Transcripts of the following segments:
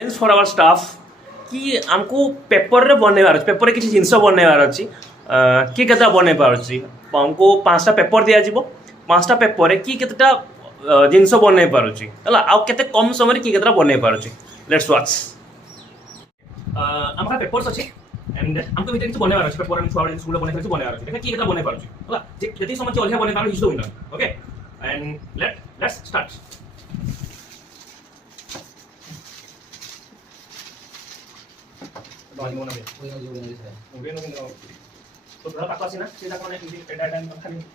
For our staff कि आमको paper रे बनैबार अछि पेपर रे किछि जिंस बनैबार अछि कि केता बनै पारछि हमको पांचटा पेपर दिया जिवो पांचटा पेपर रे कि केता जिंस बनै पारछि हला आ केते कम समय रे कि केता बनै पारछि लेट्स वॉच हमका पेपर्स अछि एंड हमको भितर किछि बनैबार अछि पेपर रे छुआ रे स्कूल बनै किछि बनैबार अछि देखा कि केता बनै पारछि हला जति समय अलहिया बनै पारछि is the winner okay and let's start Bagi mana dia? Mungkin so berapa kelas sih nak? Kita kena ini beda dan makan ini.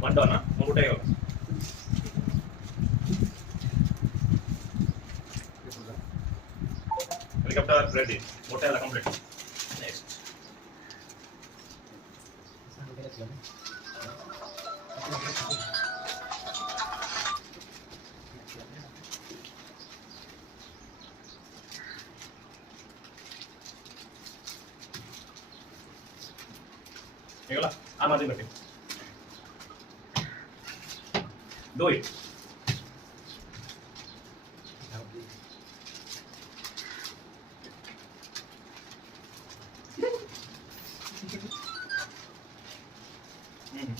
One na, mau udah yuk. Helicopter ready, hotel complete. Next. Ikaw lah, ama din natin. Do it.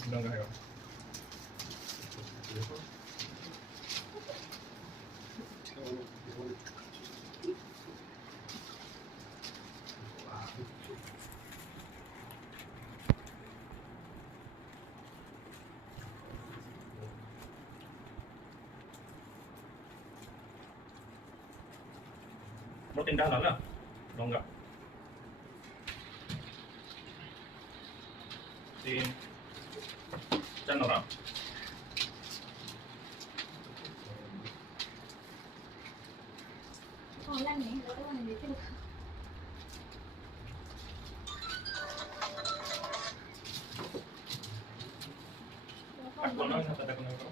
Udah enggak ya. Mau tindah lah, no enggak. Tin, dan orang. Aku nak kata kenapa?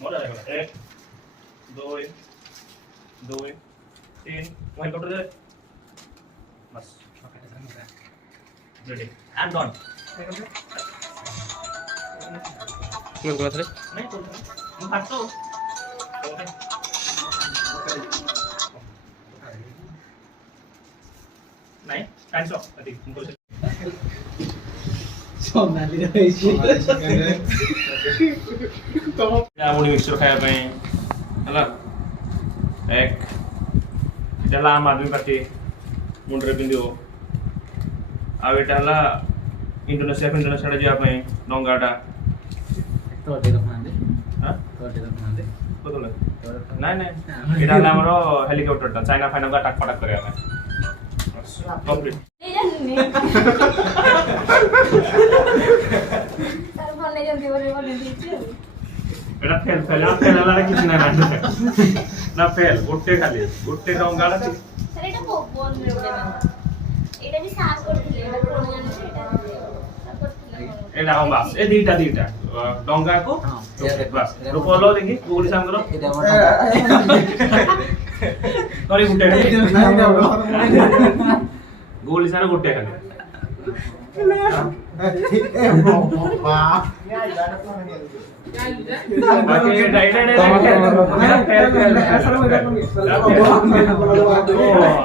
Mau dah ya, 1, 2, 2, 3, mau helikopter deh, mas, ready, and done. Yang kelas ni? Naik tu, 4 tu. Naik, kan sok tadi, mungkin. मुड़ी mixture खाया है एक आम आदमी party मुंडे पिंधो आटा Indonesia जावाई डंगाटा ना ना यहाँ हेलिकप्टर चाइना फाइना टाक पटाक कंप्लीट এটা ফেল ফেল আর ফেল আলাদা কিছু না না ফেল গোটে খালি গোটে ডঙ্গাটা স্যার এটা বন্ধ করে দেবেন এটা আমি সার্চ করতেছি এটা কোন জানেন এটা हम বাস এই দুইটা ডঙ্গা কো বাস রূপলো দেখি গুগল সাম করো এটা আমার সরি গোটে গুগল সারা গোটে খালি Bapak